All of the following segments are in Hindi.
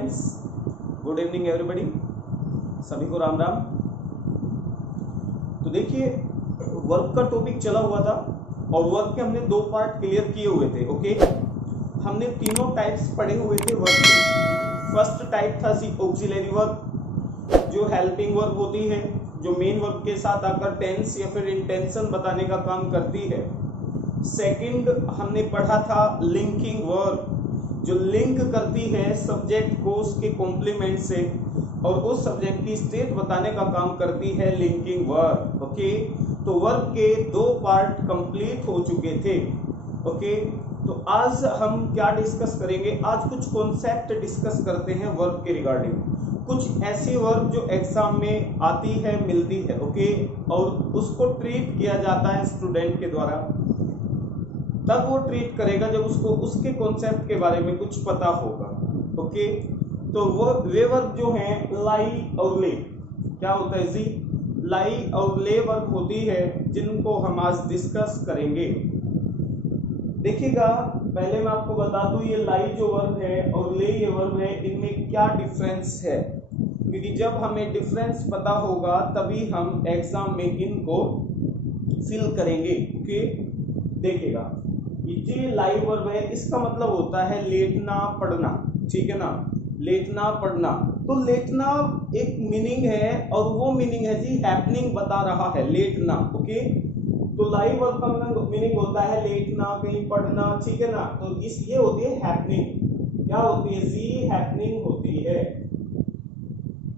फ्रेंड्स, गुड इवनिंग एवरीबॉडी, सभी को राम राम। तो देखिए, वर्क का टॉपिक चला हुआ था और वर्क के हमने दो पार्ट क्लियर किए हुए थे। ओके, हमने तीनों टाइप्स पढ़े हुए थे वर्क के। फर्स्ट टाइप था ऑक्सिलरी वर्क, जो हेल्पिंग वर्क होती है, जो मेन वर्क के साथ आकर टेंस या फिर इंटेंशन बताने का काम करती है। सेकंड हमने पढ़ा था लिंकिंग वर्क, जो लिंक करती है सब्जेक्ट को उसके कॉम्प्लीमेंट से और उस सब्जेक्ट की स्टेट बताने का काम करती है लिंकिंग वर्क। ओके, तो वर्क के दो पार्ट कंप्लीट हो चुके थे। ओके, तो आज हम क्या डिस्कस करेंगे? आज कुछ कॉन्सेप्ट डिस्कस करते हैं वर्क के रिगार्डिंग। कुछ ऐसी वर्क जो एग्जाम में आती है, मिलती है। ओके, और उसको ट्रीट किया जाता है स्टूडेंट के द्वारा। तब वो ट्रीट करेगा जब उसको उसके कॉन्सेप्ट के बारे में कुछ पता होगा। ओके, तो वो वे वर्क जो हैं लाई और ले, क्या होता है जी? लाई और ले वर्क होती है, जिनको हम आज डिस्कस करेंगे। देखिएगा, पहले मैं आपको बता दूं, ये लाई जो वर्क है और ले ये वर्क है, इनमें क्या डिफरेंस है, क्योंकि जब हमें डिफरेंस पता होगा तभी हम एग्जाम में इनको फिल करेंगे। ओके, देखिएगा, ये लाई वर्ब है, इसका मतलब होता है लेटना पढ़ना। ठीक है ना, लेटना पढ़ना। तो लेटना एक मीनिंग है और वो मीनिंग है जी हैपनिंग बता रहा है, लेटना। ओके, तो लाई वर्ब का मीनिंग होता है लेटना, कहीं पढ़ना। ठीक है ना, तो इस ये होती है हैपनिंग। क्या होती है जी? हैपनिंग होती है,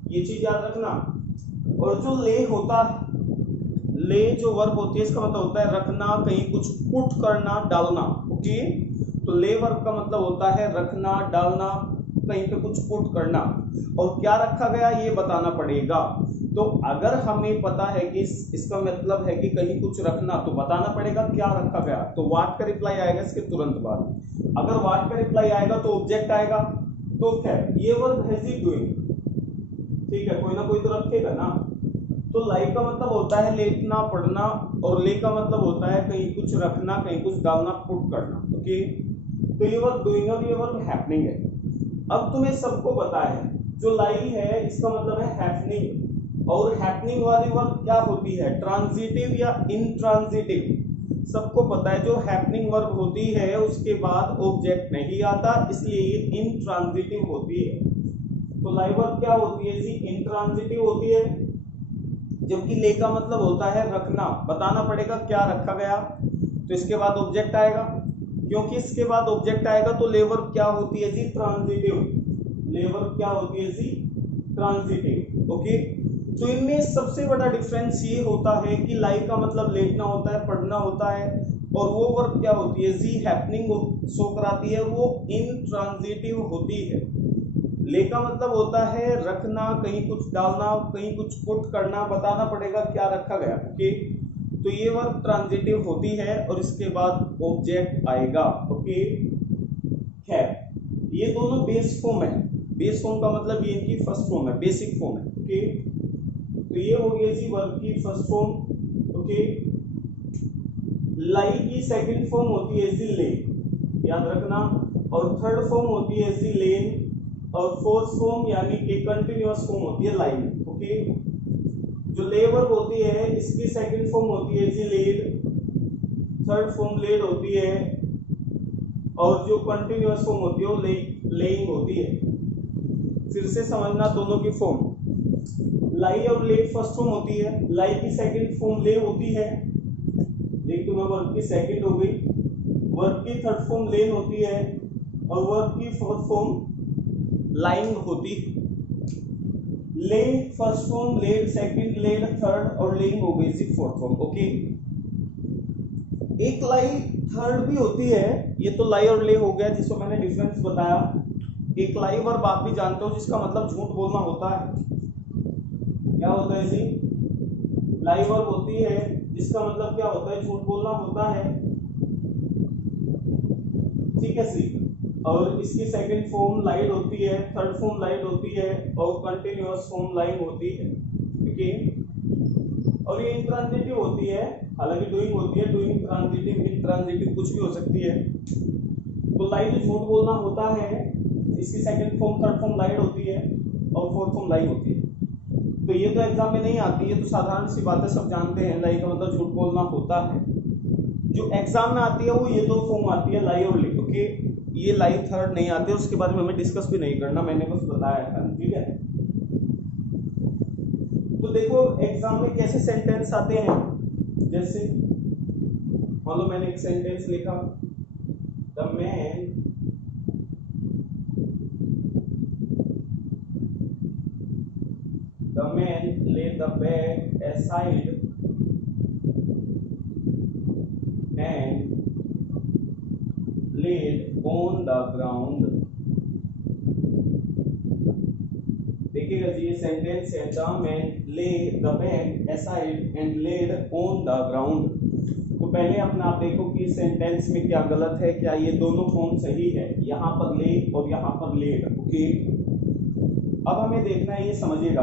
ये चीज याद रखना। और जो ले होता है, ले जो वर्ब होती है, इसका मतलब होता है रखना, कहीं कुछ पुट करना, डालना। ओके, तो ले वर्ब का मतलब होता है रखना, डालना, कहीं पे कुछ पुट करना। और क्या रखा गया ये बताना पड़ेगा। तो अगर हमें पता है कि इसका मतलब है कि कहीं कुछ रखना, तो बताना पड़ेगा क्या रखा गया। तो व्हाट का रिप्लाई आएगा इसके तुरंत बाद। अगर व्हाट का रिप्लाई आएगा तो ऑब्जेक्ट आएगा। तो खैर ये वर्ब है जी डूइंग। ठीक है, कोई ना कोई तो रखेगा ना। तो लाई का मतलब होता है लेटना पढ़ना, और ले का मतलब होता है कहीं कुछ रखना, कहीं कुछ डालना, पुट करना। ओके, तो ये वर्ब डूइंग और ये वर्ब हैपनिंग है। अब तुम्हें सबको पता है जो लाई है इसका मतलब है हैपनिंग, और हैपनिंग वाली वर्ब क्या होती है? ट्रांजिटिव या इंट्रांजिटिव। सबको पता है जो हैपनिंग वर्ब होती है उसके बाद ऑब्जेक्ट नहीं आता, इसलिए ये इंट्रांजिटिव होती है। तो लाई वर्ब क्या होती है जी? इंट्रांजिटिव होती है। जबकि ले का मतलब होता है रखना, बताना पड़ेगा क्या रखा गया, तो इसके बाद ऑब्जेक्ट आएगा। क्योंकि इसके बाद ऑब्जेक्ट आएगा तो ले वर्ब क्या होती है जी? ट्रांजिटिव। ले वर्ब क्या होती है जी? ट्रांजिटिव। ओके, तो इनमें सबसे बड़ा डिफरेंस ये होता है कि लाई का मतलब लेटना होता है, पढ़ना होता है, और वो वर्ब क्या होती है जी? हैपनिंग शो कराती है, वो इंट्रांजिटिव होती है। ले का मतलब होता है रखना, कहीं कुछ डालना, कहीं कुछ पुट करना, बताना पड़ेगा क्या रखा गया। ओके, तो ये वर्ब ट्रांजिटिव होती है और इसके बाद ऑब्जेक्ट आएगा। ओके, खैर ये दोनों बेस फॉर्म है। बेस फॉर्म का मतलब ये इनकी फर्स्ट फॉर्म है, बेसिक फॉर्म है। ओके, तो ये हो गया जी वर्ब की फर्स्ट फॉर्म। ओके, लाई की सेकंड फॉर्म होती है जी ले, याद रखना, और थर्ड फॉर्म होती है जी लेन, और फोर्थ फॉर्म यानी कि कंटिन्यूअस फॉर्म होती है लाइन। ओके, जो ले वर्ब होती है इसकी सेकंड फॉर्म होती है जी लेड, थर्ड फॉर्म लेड होती है, और जो कंटिन्यूअस फॉर्म होती है वो लेइंग होती है। फिर से समझना दोनों की फॉर्म। लाई और लेड फर्स्ट फॉर्म होती है, लाई की सेकंड फॉर्म ले होती है। देख तुम्हें वर्ब की सेकंड हो गई, वर्ब की थर्ड फॉर्म लेन होती है, और वर्ब की फोर्थ फॉर्म लाइंग होती है। Lay first form, laid second, laid third, और लेइंग हो गई जी फोर्थ फॉर्म। ओके, एक लाई थर्ड भी होती है। ये तो लाई और ले हो गया जिसको मैंने डिफरेंस बताया। एक लाई वर्ब आप भी जानते हो जिसका मतलब झूठ बोलना होता है। क्या होता है जी? लाई वर्ब होती है जिसका मतलब क्या होता है? झूठ बोलना होता है। ठीक है सी, और इसकी सेकंड फॉर्म लाइड होती है, थर्ड फॉर्म लाइड होती है, और कंटिन्यूअस फॉर्म लाइन होती है। ओके, और ये इंट्रांजिटिव होती है, हालांकि डूइंग होती है। डूइंग ट्रांजिटिव, इंट्रांजिटिव कुछ भी हो सकती है। तो लाई जो झूठ बोलना होता है इसकी सेकंड फॉर्म थर्ड फॉर्म लाइड होती है और फोर्थ फॉर्म लाई होती है। तो ये तो एग्जाम में नहीं आती है, तो साधारण सी बातें सब जानते हैं, लाई का मतलब झूठ बोलना होता है। जो एग्जाम में आती है वो ये दो फॉर्म आती है, लाई और ली। ओके, ये लाई थर्ड नहीं आती है, उसके बारे में हमें डिस्कस भी नहीं करना, मैंने बस बताया था। ठीक है, तो देखो एग्जाम में कैसे सेंटेंस आते हैं। जैसे मान लो मैंने एक सेंटेंस लिखा, the man laid the bag aside and laid on the ground। देखिएगा जी, ये सेंटेंस है, द मैन ले the bag aside and laid on the ground। तो पहले अपना आप देखो कि सेंटेंस में क्या गलत है, क्या ये दोनों फॉर्म सही है, यहाँ पर ले और यहाँ पर लेड। ओके, अब हमें देखना है, ये समझिएगा।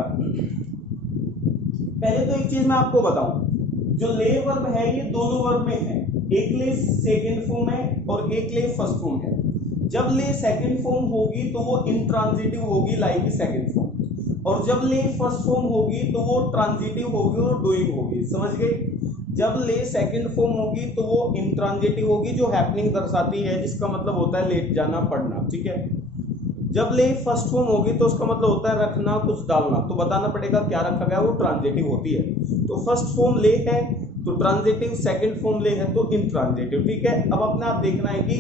पहले तो एक चीज मैं आपको बताऊं, जो ले वर्ब है ये दोनों वर्ब में है, एक ले सेकंड फॉर्म है और एक ले फर्स्ट फॉर्म है। जब ले सेकंड फॉर्म होगी तो वो इंट्रांजिटिव होगी, लाइक की सेकंड फॉर्म, और जब ले फर्स्ट फॉर्म होगी तो वो ट्रांजिटिव होगी और डूइंग होगी। समझ गए? जब ले सेकंड फॉर्म होगी तो वो इंट्रांजिटिव होगी, जो हैपनिंग दर्शाती है, जिसका मतलब होता है लेट जाना, पढ़ना। ठीक है, जब ले फर्स्ट फॉर्म होगी तो उसका मतलब होता है रखना, कुछ डालना, तो बताना पड़ेगा क्या रखा गया, वो ट्रांजिटिव होती है। तो फर्स्ट फॉर्म ले है तो ट्रांजिटिव, सेकंड फॉर्म ले है तो इंट्रांजिटिव। ठीक है, अब अपने आप देखना है कि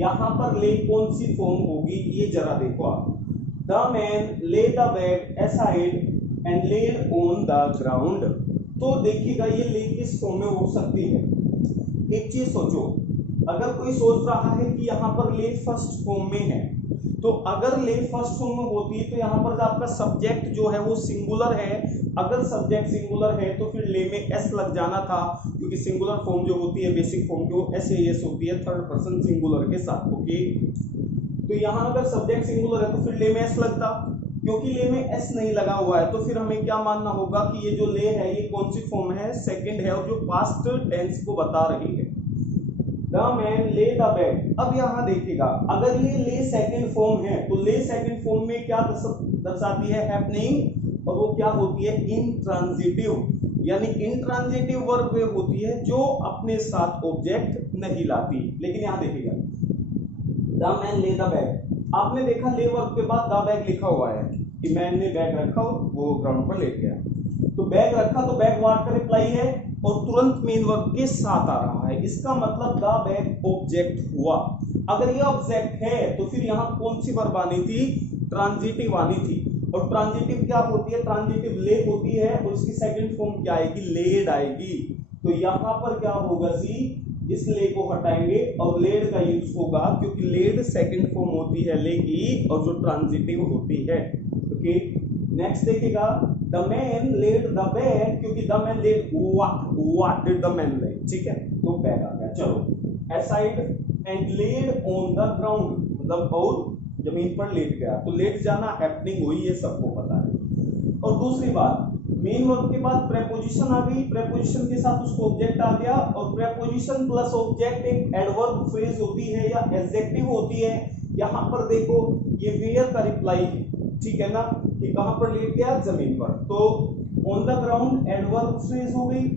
यहां पर ले कौन सी फॉर्म होगी, ये जरा देखो आप। द मैन ले the bag aside and laid on the ground. तो देखिएगा ये ले किस फॉर्म में हो सकती है। एक चीज सोचो, अगर कोई सोच रहा है कि यहाँ पर ले फर्स्ट फॉर्म में है, तो अगर ले फर्स्ट फॉर्म में होती है तो यहाँ पर आपका सब्जेक्ट जो है वो सिंगुलर है। अगर सब्जेक्ट सिंगुलर है तो फिर ले में एस लग जाना था, क्योंकि सिंगुलर फॉर्म जो होती है बेसिक फॉर्म की वो एस एस होती है, थर्ड पर्सन सिंगुलर के साथ। ओके, तो यहाँ अगर सब्जेक्ट सिंगुलर है तो फिर ले में एस लगता, क्योंकि ले में एस नहीं लगा हुआ है तो फिर हमें क्या मानना होगा कि ये जो ले है ये कौन सी फॉर्म है, सेकंड है, और जो पास्ट टेंस को बता रही है। द मैन ले द बैग। अब यहाँ देखिएगा, अगर ये ले सेकंड फॉर्म है तो ले सेकंड फॉर्म में क्या दर्शाती है, हैपनिंग, और वो क्या होती है, इंट्रांजिटिव। यानी इंट्रांजिटिव वर्ब वे होती है जो अपने साथ ऑब्जेक्ट नहीं लाती। लेकिन यहाँ देखिएगा, द मैन ले द बैग, आपने देखा ले वर्ब के बाद द बैग लिखा हुआ है कि मैन ने बैग रखा, वो ग्राउंड पर लेट गया। तो बैग रखा तो बैग वाट का रिप्लाई है और तुरंत मेन वर्ब के साथ आ रहा है, इसका मतलब द बैग ऑब्जेक्ट हुआ। अगर ये ऑब्जेक्ट है तो फिर यहाँ कौन सी वर्ब आनी थी, ट्रांजिटिव आनी थी। और ट्रांजिटिव क्या होती है, ट्रांजिटिव ले होती है और उसकी सेकंड फॉर्म क्या आएगी, लेड आएगी। तो यहाँ पर क्या होगा सी, इस ले को हटाएंगे और लेड का यूज होगा, क्योंकि लेड सेकंड फॉर्म होती है ले की और जो ट्रांजिटिव होती है। ओके, नेक्स्ट देखिएगा, the man laid the bag, क्योंकि the man laid what did the man laid. ठीक है, तो बैग आ गया। चलो, aside and laid on the ground, मतलब और जमीन पर लेट गया, तो लेट जाना हैपनिंग हुई, ये सबको पता है। और दूसरी बात, मेन वर्ब के बाद प्रेपोजिशन आ गई, प्रेपोजिशन के साथ उसको ऑब्जेक्ट आ गया, और प्रेपोजिशन प्लस ऑब्जेक्ट एक एडवर्ब फ्रेज होती है या एडजेक्टिव होती है। यहाँ पर देखो ये वेयर का रिप्लाई है, ठीक है ना, कि कहां पर लेट गया, जमीन पर। तो on the ground adverb phrase हो गई,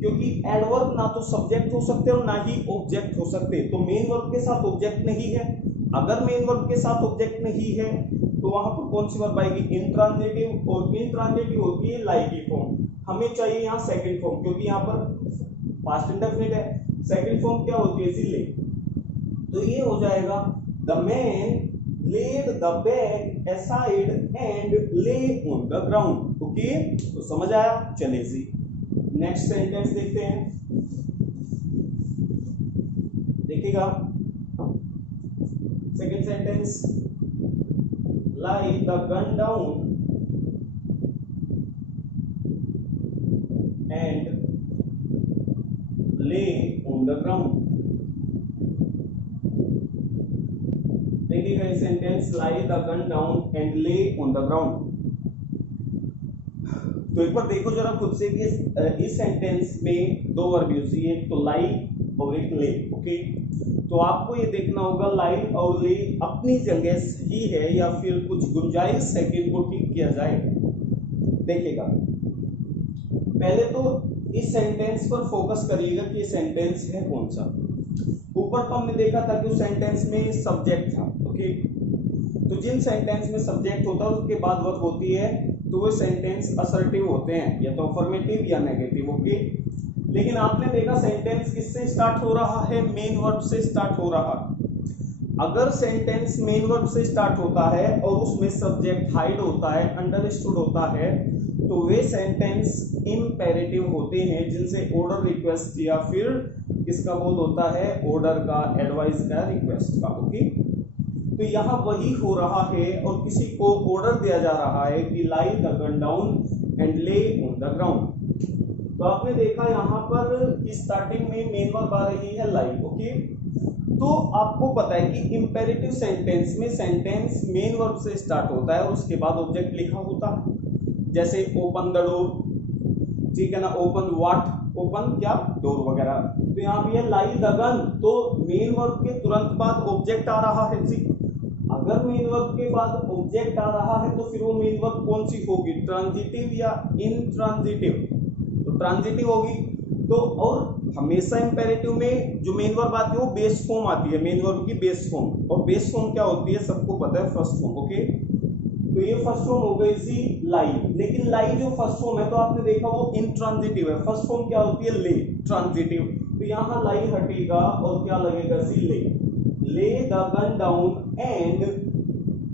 क्योंकि एडवर्ब ना तो सब्जेक्ट हो सकते और ना ही ऑब्जेक्ट हो सकते। तो मेन वर्ब के साथ ऑब्जेक्ट नहीं है, अगर मेन वर्ब के साथ ऑब्जेक्ट नहीं है तो वहां पर कौन सी वर्ब आएगी, इंट्रांजिटिव, और इंट्रांजिटिव होती है लाई की फॉर्म। हमें चाहिए यहाँ सेकंड फॉर्म, क्योंकि यहाँ पर पास्ट इंडेफिनिट है, सेकंड फॉर्म क्या होती है, इसीलिए। तो ये हो जाएगा, the man laid the bag aside and lay on the ground। Okay, तो समझ आया। चलिए जी नेक्स्ट सेंटेंस देखते हैं, देखिएगा second sentence, lie the gun down and lay on the ground। देखिएगा sentence, lie the gun down and ले ऑन द ग्राउंड। तो एक बार देखो जरा खुद से कि इस सेंटेंस में दो वर्ब यूज, एक तो लाई और एक ले। ओके, तो आपको ये देखना होगा लाई और ले अपनी जगह सही है या फिर कुछ गुंजाइश है कि इनको ठीक किया जाए। देखिएगा, पहले तो इस सेंटेंस पर फोकस करिएगा कि ये सेंटेंस है कौन सा। ऊपर तो हमने देखा था कि उस सेंटेंस में सब्जेक्ट था, ओके। तो जिन सेंटेंस में सब्जेक्ट होता है उसके बाद वर्ब होती है तो वो सेंटेंस असर्टिव होते हैं, या तो अफर्मेटिव या नेगेटिव, ओके। लेकिन आपने देखा सेंटेंस किससे स्टार्ट हो रहा है, मेन वर्ब से स्टार्ट हो रहा है। अगर सेंटेंस मेन वर्ब से स्टार्ट होता है और उसमें सब्जेक्ट हाइड होता है, अंडरस्टूड होता है, तो वे सेंटेंस इंपेरेटिव होते हैं जिनसे ऑर्डर रिक्वेस्ट या फिर किसका बोध होता है, ऑर्डर का, एडवाइस का, रिक्वेस्ट का, ओके। तो यहाँ वही हो रहा है और किसी को ऑर्डर दिया जा रहा है कि लाई द गन डाउन एंड ले ऑन द ग्राउंड। तो आपने देखा यहाँ पर स्टार्टिंग में मेन वर्ब आ रही है लाई, ओके। तो आपको पता है कि इंपेरेटिव सेंटेंस में सेंटेंस मेन वर्ब से स्टार्ट होता है और उसके बाद ऑब्जेक्ट लिखा होता है, जैसे ओपन द डोर, ठीक है ना, ओपन व्हाट, ओपन क्या, डोर वगैरह। तो यहाँ भी है लाई द गन, तो मेन वर्ब के तुरंत बाद ऑब्जेक्ट आ रहा है जी। अगर मेन वर्ब के बाद ऑब्जेक्ट आ रहा है तो फिर वो मेन वर्ब कौन सी होगी, ट्रांजिटिव या इनट्रांजिटिव? तो ट्रांजिटिव होगी। तो और हमेशा इंपेरेटिव में जो मेन वर्ब आती है वो बेस फॉर्म आती है, मेन वर्ब की बेस फॉर्म। और बेस फॉर्म क्या होती है सबको पता है, फर्स्ट फॉर्म, ओके। तो ये फर्स्ट फॉर्म हो गई सी लाई। लेकिन लाई जो फर्स्ट फॉर्म है तो आपने देखा वो इनट्रांजिटिव है, फर्स्ट फॉर्म क्या होती है, ले, ट्रांजिटिव। तो यहाँ लाई हटेगा और क्या लगेगा सी, ले द गन डाउन एंड।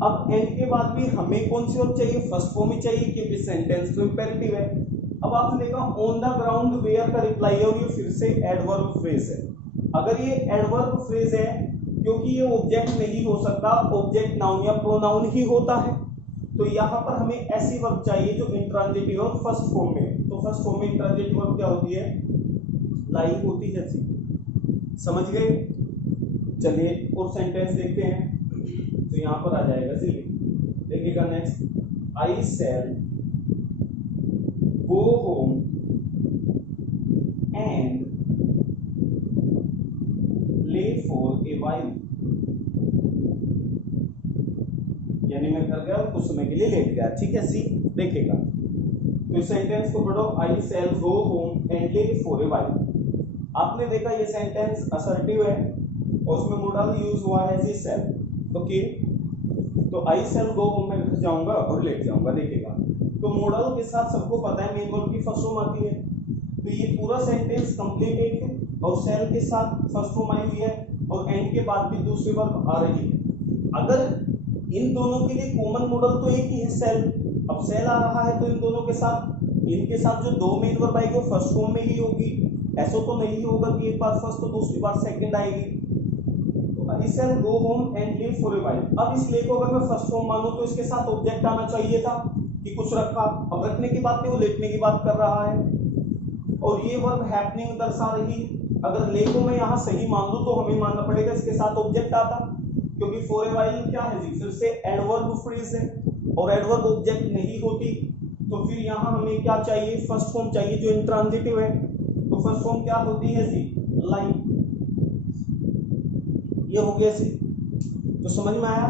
अब एंड के बाद भी हमें कौन सी वर्ब चाहिए, फर्स्ट फॉर्म ही चाहिए क्योंकि सेंटेंस तो इंपेरेटिव है। अब आपने देखा ऑन द ग्राउंड वेयर का रिप्लाई है और ये फिर से एडवर्ब फ्रेज है। अगर ये एडवर्ब फ्रेज है क्योंकि ये ऑब्जेक्ट नहीं हो सकता, ऑब्जेक्ट नाउन या प्रोनाउन ही होता है, तो यहाँ पर हमें ऐसी वर्ब चाहिए जो इंट्रांजिटिव और फर्स्ट फॉर्म में। तो फर्स्ट फॉर्म में इंट्रांजिटिव वर्ब क्या होती है, लाई होती है जी, समझ गए। चलिए और सेंटेंस देखते हैं। तो यहाँ पर आ जाएगा जी, देखिएगा next, I shall go home and lay for a while, यानी मैं घर गया और कुछ समय के लिए लेट गया, ठीक है सी। देखिएगा तो इस सेंटेंस को पढ़ो, आई shall go home and lay for a while. आपने देखा ये सेंटेंस असर्टिव है और उसमें मॉडल यूज हुआ है जी शैल, ओके। तो आई शैल गो होम, मैं घर जाऊंगा और लेट जाऊंगा। देखिएगा तो मॉडल के साथ सबको पता है मेन वर्ब की फर्स्ट फॉर्म आती है, तो ये पूरा सेंटेंस कंप्लीटेड है और शैल के साथ फर्स्ट फॉर्म आई हुई है और एंड के बाद भी दूसरी वर्ब आ रही है। अगर इन दोनों के लिए कॉमन मॉडल तो एक ही है शैल, अब शैल आ रहा है तो इन दोनों के साथ, इनके साथ जो दो मेन वर्ब आएगी वो फर्स्ट फॉर्म में ही होगी। ऐसा तो नहीं होगा कि एक बार फर्स्ट तो दूसरी बार सेकंड आएगी। I shall go home and live for a while. अब इस ले को अगर मैं फर्स्ट फॉर्म मानूं तो इसके साथ ऑब्जेक्ट आना चाहिए था कि कुछ रखा। अब रखने की बात नहीं, वो लेटने की बात कर रहा है और ये वर्ब हैपनिंग दर्शा रही। अगर ले को मैं यहाँ सही मान लूं तो हमें मानना पड़ेगा इसके साथ ऑब्जेक्ट आता, क्योंकि फॉर ए वाइल क्या है जी, फिर से एडवर्ब फ्रेज है और एडवर्ब ऑब्जेक्ट नहीं होती। तो फिर यहाँ हमें क्या चाहिए, फर्स्ट फॉर्म चाहिए जो इंट्रांजिटिव है। तो फर्स्ट फॉर्म क्या होती है जी, लाई। ये हो गया जी, तो समझ में आया।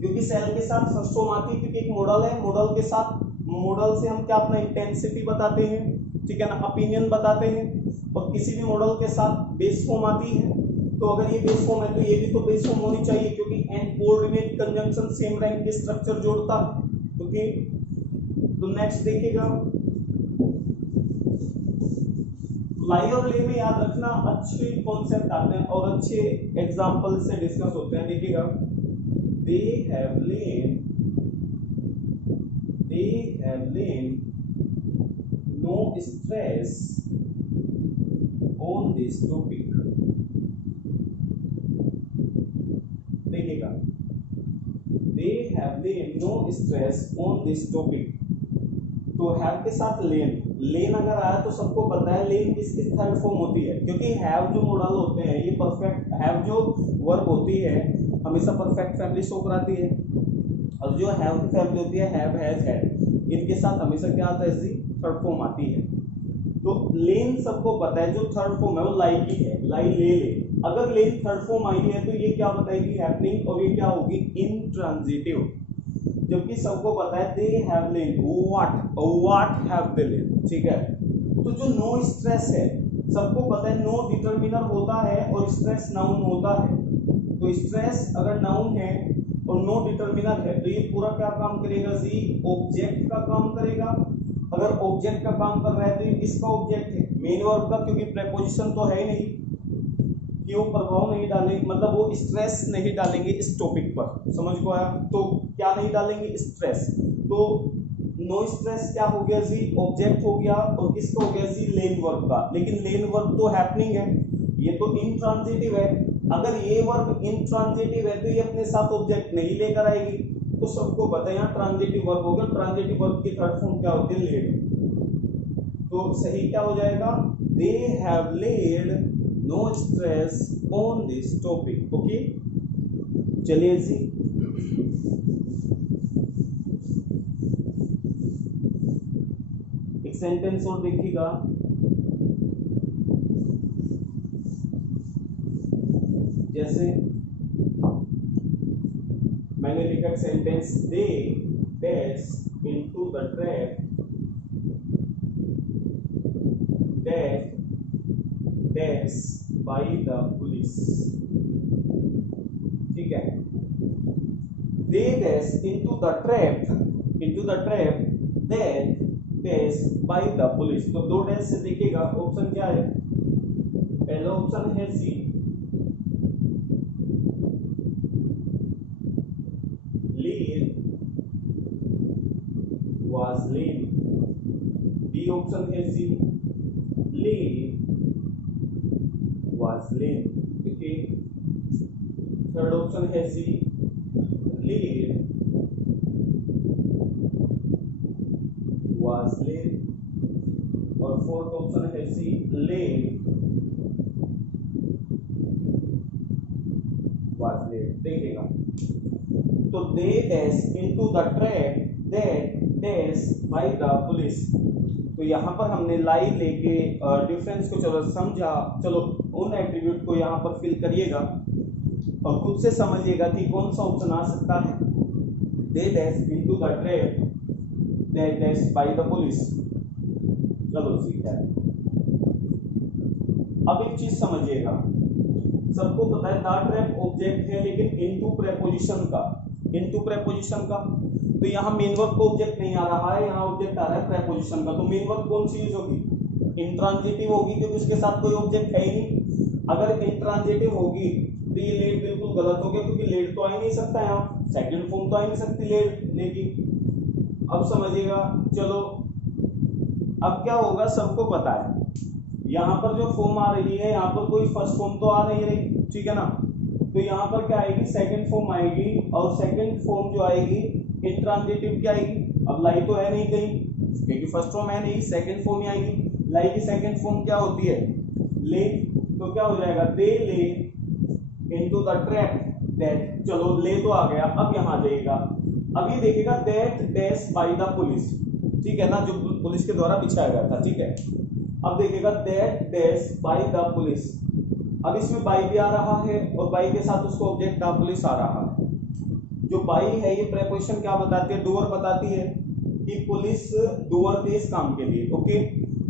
क्योंकि सेल के साथ फर्स्ट फॉर्म आती है क्योंकि एक मॉडल है, मॉडल के साथ, मॉडल से हम क्या अपना इंटेंसिटी बताते हैं, ठीक है ना, ओपिनियन बताते हैं। और किसी भी मॉडल के साथ बेस फॉर्म आती है, तो अगर ये बेस फॉर्म है तो ये भी तो बेस फॉर्म होनी चाहिए क्योंकि and coordinate conjunction same rank के स्ट्रक्चर जोड़ता है, ओके। तो नेक्स्ट देखिएगा, लाई और ले में याद रखना अच्छे कॉन्सेप्ट आते हैं और अच्छे एग्जांपल से डिस्कस होते हैं। देखिएगा, they have lain no stress on this topic। देखिएगा, they have lain no stress on this topic। तो हैव के साथ लेन, लेन अगर आया तो सबको पता है लेन किसकी थर्ड फॉर्म होती है, क्योंकि हैव जो मॉडल होते हैं ये परफेक्ट, हैव जो वर्ब होती है हमेशा परफेक्ट फैमिली शो कराती है, और जो हैव की फैमिली होती है हैव, हैज, हैड, इनके साथ हमेशा क्या आता है जी, थर्ड फॉर्म आती है। तो लेन सबको पता है जो थर्ड फॉर्म है वो लाई की है, लाई ले ले, अगर लेन थर्ड फॉर्म आई है तो ये क्या बताएगी, हैपनिंग, और ये क्या होगी, इंट्रांजिटिव। जबकि सबको पता है they have lain, what have they lain, ठीक है। तो जो नो स्ट्रेस है, सबको पता है नो डिटरमिनर होता है और स्ट्रेस नाउन होता है। तो स्ट्रेस अगर नाउन है और नो डिटरमिनर है तो ये पूरा क्या काम करेगा जी, ऑब्जेक्ट का काम करेगा। अगर ऑब्जेक्ट का काम कर रहा है तो ये किसका ऑब्जेक्ट है, मेन वर्ब का, क्योंकि प्रेपोजिशन तो है ही नहीं कि वो प्रभाव नहीं डालेंगे, मतलब वो स्ट्रेस नहीं डालेंगे इस टॉपिक पर, समझ को आया। तो क्या नहीं डालेंगे, स्ट्रेस। तो नो स्ट्रेस क्या हो गया जी, ऑब्जेक्ट हो गया, और किसका हो गया जी, लेन वर्ब का। लेकिन लेन वर्ब तो हैपनिंग है, ये तो इंट्रांजिटिव है। अगर ये वर्ब इंट्रांजिटिव है तो ये अपने साथ ऑब्जेक्ट नहीं लेकर आएगी। तो सबको पता है यहाँ ट्रांजिटिव वर्ब हो गया, ट्रांजिटिव वर्ब की थर्ड फॉर्म क्या होती है, लेड। तो सही क्या हो जाएगा, they have laid no stress on this topic. Okay, चलिए जी एक सेंटेंस और देखिएगा। जैसे मैंने लिखा sentence, they dash into the trap that dash by the police, ठीक है। They dash into the trap that dash by the police. तो दो डैश से देखिएगा, ऑप्शन क्या है, पहला ऑप्शन है सी, was lame, B ऑप्शन है सी, lame was lame, okay. Third option है सी, lame was lame, और फोर्थ ऑप्शन है सी, lame was lame। देखिएगा, तो दे dash into the trap that dash by the police. तो यहाँ पर हमने लाई लेके डिफरेंस को चलो समझा। चलो उन एट्रीब्यूट को यहाँ पर फिल करिएगा और खुद से समझिएगा कि कौन सा ऑप्शन आ सकता है। They dash into the trap that dash by the police. चलो ठीक है, अब एक चीज समझिएगा, सबको पता है द ट्रैप ऑब्जेक्ट है, लेकिन इनटू प्रेपोजिशन का, तो यहाँ मेन वर्ब को ऑब्जेक्ट नहीं आ रहा है, यहाँ ऑब्जेक्ट आ रहा है प्रेपोजिशन का। तो मेन वर्ब कौन सी यूज होगी, इंट्रांजिटिव होगी, क्योंकि उसके साथ कोई ऑब्जेक्ट है ही नहीं। अगर इंट्रांजिटिव होगी तो ये लेड बिल्कुल गलत हो गया, क्योंकि लेड तो आ ही नहीं सकता, यहाँ सेकंड फॉर्म तो आ ही नहीं सकती लेड लेगी। अब समझिएगा, चलो अब क्या होगा, सबको पता है यहाँ पर जो फॉर्म आ रही है, यहाँ पर कोई फर्स्ट फॉर्म तो आ नहीं रही, ठीक है ना। तो यहाँ पर क्या आएगी, सेकंड फॉर्म आएगी, और सेकंड फॉर्म जो आएगी इंट्रांजिटिव की आएगी। अब लाई तो है नहीं कहीं, क्योंकि फर्स्ट फॉर्म है नहीं, सेकंड फॉर्म ही आएगी। लाई की सेकंड फॉर्म क्या होती है, ले। तो क्या हो जाएगा, दे ले इनटू द ट्रैप दैट, चलो ले तो आ गया। अब यहाँ आ जाएगा, अब ये देखिएगा that dash by the police, ठीक है ना, जो पुलिस के द्वारा बिछाया गया था, ठीक है। अब देखिएगा that dash by the police, अब इसमें बाई भी आ रहा है और बाई के साथ उसको ऑब्जेक्ट द पुलिस आ रहा है। जो बाई है ये प्रेपोजिशन क्या बताती है, डूअर बताती है कि पुलिस डूअर थे इस काम के लिए, ओके।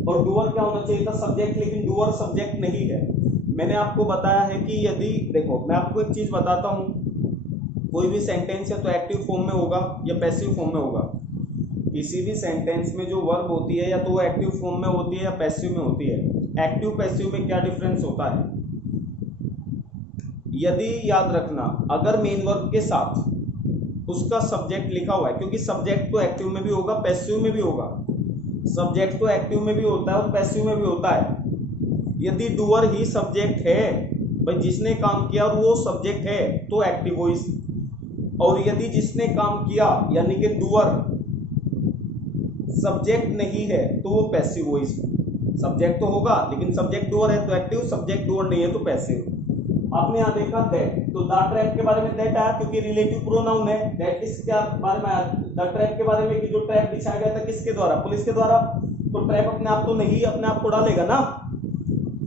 और डूअर क्या होना चाहिए था, सब्जेक्ट, लेकिन डूअर सब्जेक्ट नहीं है। मैंने आपको बताया है कि यदि, देखो मैं आपको एक चीज बताता हूं, कोई भी सेंटेंस है तो एक्टिव फॉर्म में होगा या पैसिव फॉर्म में होगा। किसी भी सेंटेंस में जो वर्ब होती है या तो वो एक्टिव फॉर्म में होती है या पैसिव में होती है। एक्टिव पैसिव में क्या डिफरेंस होता है, यदि याद रखना, अगर मेन वर्ब के साथ उसका सब्जेक्ट लिखा हुआ है, क्योंकि सब्जेक्ट तो एक्टिव में भी होगा पैसिव में भी होगा, सब्जेक्ट तो एक्टिव में भी होता है और पैसिव में भी होता है। यदि डूअर ही सब्जेक्ट है, भाई जिसने काम किया और वो सब्जेक्ट है तो एक्टिव वॉइस, और यदि जिसने काम किया यानी कि डूअर सब्जेक्ट नहीं है तो वो पैसिव वॉइस। सब्जेक्ट तो होगा लेकिन सब्जेक्ट डूअर है तो एक्टिव, सब्जेक्ट डूअर नहीं है तो पैसिव। आपने यहाँ देखा दैट, तो द ट्रैप के बारे में दैट आया क्योंकि रिलेटिव प्रोनाउन है। दैट किसके बारे में आया, द ट्रैप के बारे में कि जो ट्रैप बिछाया गया था किसके द्वारा, पुलिस के द्वारा। तो ट्रैप अपने आप तो नहीं अपने आप को डालेगा ना,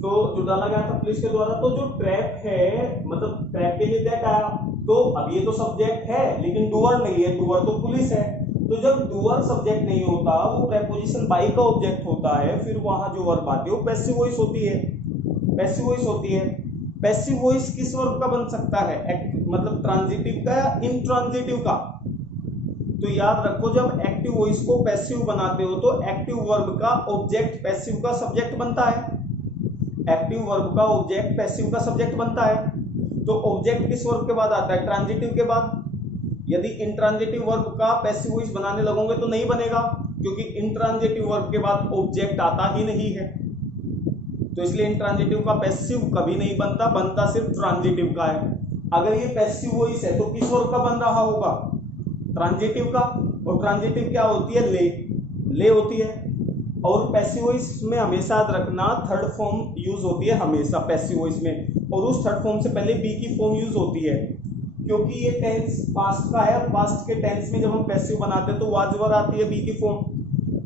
तो जो डाला गया था पुलिस के द्वारा, तो जो ट्रैप है मतलब ट्रैप के लिए दैट आया, तो अब ये तो सब्जेक्ट है लेकिन डूअर नहीं है, डूअर तो पुलिस है। तो जब डूअर सब्जेक्ट नहीं होता, वो प्रेपोजिशन बाई का ऑब्जेक्ट होता है, फिर वहां जो वर्ब आती है वो पैसिव वॉइस होती है, पैसिव वॉइस होती है। पैसिव वॉइस किस वर्ब का बन सकता है, मतलब ट्रांजिटिव का या इंट्रांजिटिव का। तो याद रखो जब एक्टिव वॉइस को पैसिव बनाते हो तो एक्टिव वर्ब का ऑब्जेक्ट पैसिव का सब्जेक्ट बनता है, एक्टिव वर्ब का ऑब्जेक्ट पैसिव का सब्जेक्ट बनता है। तो ऑब्जेक्ट किस वर्ब के बाद आता है, ट्रांजिटिव के बाद। यदि इंट्रांजिटिव वर्ब का पैसिव वॉइस बनाने लगोगे तो नहीं बनेगा, क्योंकि इंट्रांजिटिव वर्ब के बाद ऑब्जेक्ट आता ही नहीं है, तो इसलिए इंट्रांजिटिव का पैसिव कभी नहीं बनता, बनता सिर्फ ट्रांजिटिव का है। अगर ये पैसिव वॉइस है तो किस वर्ब का बन रहा होगा, ट्रांजिटिव का। और ट्रांजिटिव क्या होती है, ले होती है। और पैसिव वॉइस में हमेशा याद रखना थर्ड फॉर्म यूज होती है हमेशा पैसिव वॉइस में, और उस थर्ड फॉर्म से पहले बी की फॉर्म यूज होती है, क्योंकि ये टेंस पास्ट का है और पास्ट के टेंस में जब हम पैसिव बनाते हैं तो वाज वर्ब आती है बी की फॉर्म।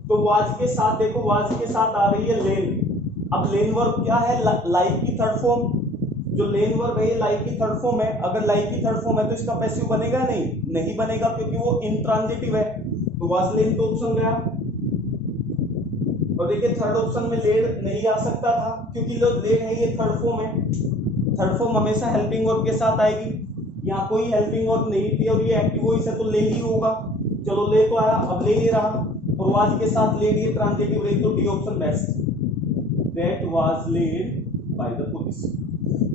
तो वाज के साथ देखो, वाज के साथ आ रही है लेन। अब लेन वर्ब क्या है, लाइक की थर्ड फॉर्म। जो लेन वर्ब है ये लाइक की थर्ड फॉर्म है। अगर लाइक की थर्ड फॉर्म है तो इसका पैसिव बनेगा नहीं बनेगा, क्योंकि वो इंट्रांजिटिव है। तो वाज लेन तो ऑप्शन गया। और देखिए थर्ड ऑप्शन में लेड नहीं आ सकता था, क्योंकि लेड है ये थर्ड फॉर्म है। थर्ड फॉर्म हमेशा हेल्पिंग वर्ब के साथ आएगी, यहाँ कोई हेल्पिंग वर्ब नहीं थी और ये एक्टिव वॉइस है तो ले ही होगा। चलो ले तो आया, अब ले ही रहा, और वाज के साथ लेड ये ट्रांजिटिव रही, तो D option best, that was led by the police.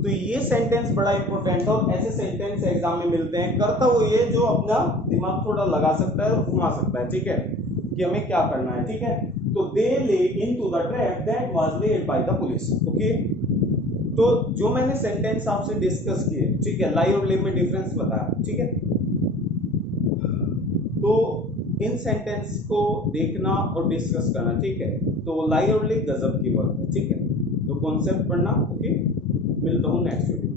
तो ये सेंटेंस बड़ा इंपॉर्टेंट है और ऐसे सेंटेंस एग्जाम में मिलते हैं। करता वो ये जो अपना दिमाग थोड़ा लगा सकता है और घुमा सकता है, ठीक है, कि हमें क्या करना है, ठीक है। तो दे ले into the trap that was led by the police, okay. तो जो मैंने सेंटेंस आपसे डिस्कस किए, ठीक है, लाई और ले में डिफरेंस बताया, ठीक है। तो इन सेंटेंस को देखना और डिस्कस करना, ठीक है। तो लाई और ले गजब की वर्ड है, ठीक है। तो कॉन्सेप्ट पढ़ना, ओके। मिलता हूँ नेक्स्ट वीडियो।